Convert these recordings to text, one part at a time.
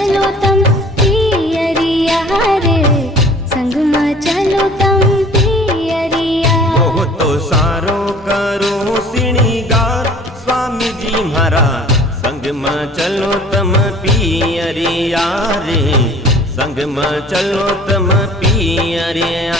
चलो तम पियरिया रे, संग में चलो तम पियरिया। वो तो सारो करो श्रृंगार स्वामी जी मारा, संग में चलो तम पियरिया रे, संग में चलो तम पियरिया।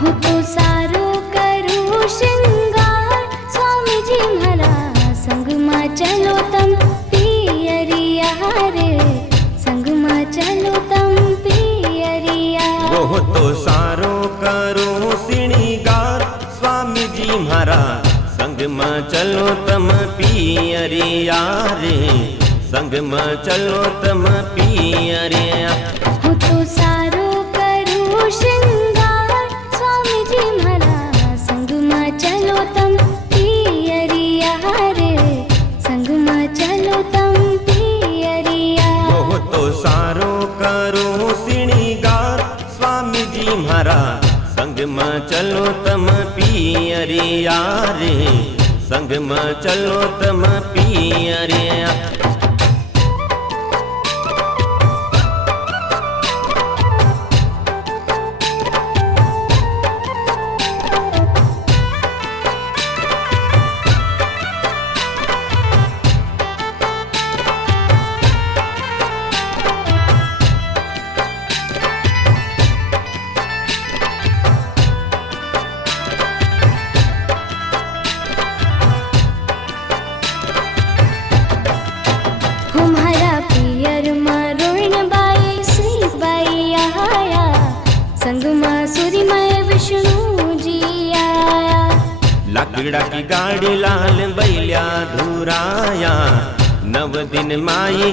હું તો સારો કરું શ્રૃંગાર સ્વામી जी મારા, સંગમાં ચલો તમ પિયરિયા રે, સંગમાં ચલો તમ પિયરિયા। वो तो सारो करो श्रृंगार स्वामी जी मारा, संग में चलो तम पियरिया रे, संग में चलो तम पियरिया। હું તો સારો કરું શ્રૃંગાર સ્વામી जी મારા, સંગમાં ચલો તમ પિયરિયા રે, સંગમાં ચલો તમ પિયરિયા। वो तो सारो करो श्रृंगार स्वामी जी मारा, संग में चलो तम पियरिया रे, संग में चलो तम पियरिया। हमारा पियर माँ रोण बाई श्री बाई आया, संग माँ सूरी माँ विष्णु जी आया। लाकड़ा की गाड़ी लाल बैल्या धुराया, नव दिन माई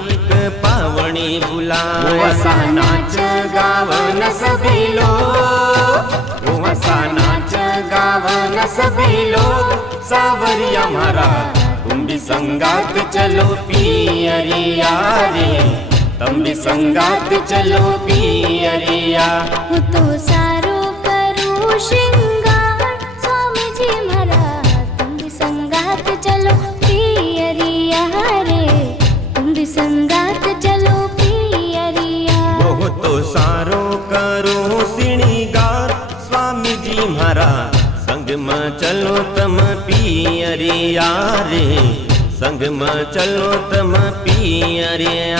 पावणी बुलाया। नाच गावन सभी लोग, वसा नाच गावन सभी लोग, सावरिया मारा तुम भी संगात चलो पियरिया रे, तुम भी संगात चलो पियरिया। હું તો સારો કરું શ્રૃંગાર સ્વામી जी મારા, तुम भी संगात चलो पियरिया रे, तुम भी संगात चलो पियरिया। वो तो सारो करो श्रृंगार स्वामी जी मारा, संग में चलो तम पियरिया रे, संग में चलो तम पियरिया।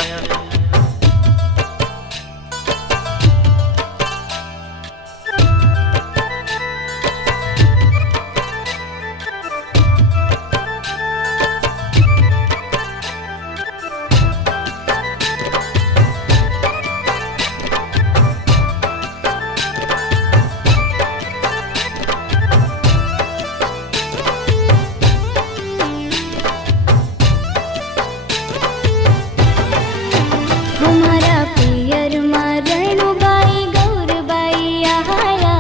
हमारा पियर माँ रणुबाई गौरबाई आया,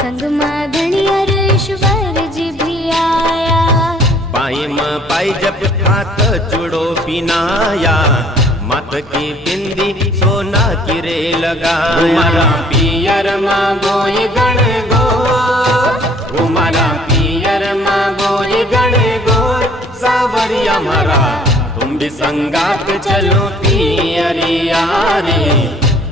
संग माँ धनियर ईश्वर जी भी आया। पाई में पाई जब हाथ चूड़ो पिनाया, मात की बिंदी सोना की रे लगाया। हमारा पियर माँ गोई गण गो, हमारा पियर माँ गोई गण गो, सावरिया मारा तुम भी संगात चलो पियरिया रे,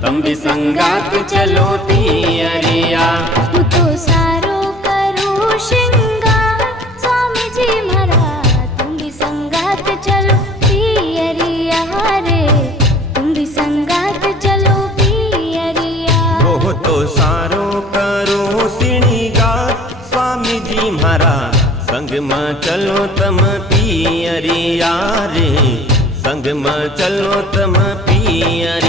तुम भी संगात चलो पियरिया। હું તો સારો કરું શ્રૃંગાર સ્વામી जी મારા, तुम भी संगात चलो पियरिया रे, तुम भी संगात चलो पियरिया। वो तो सारो करो श्रृंगार स्वामी जी मारा, संग में चलो तम पियरिया रे, संग में चलो तम पियरिया।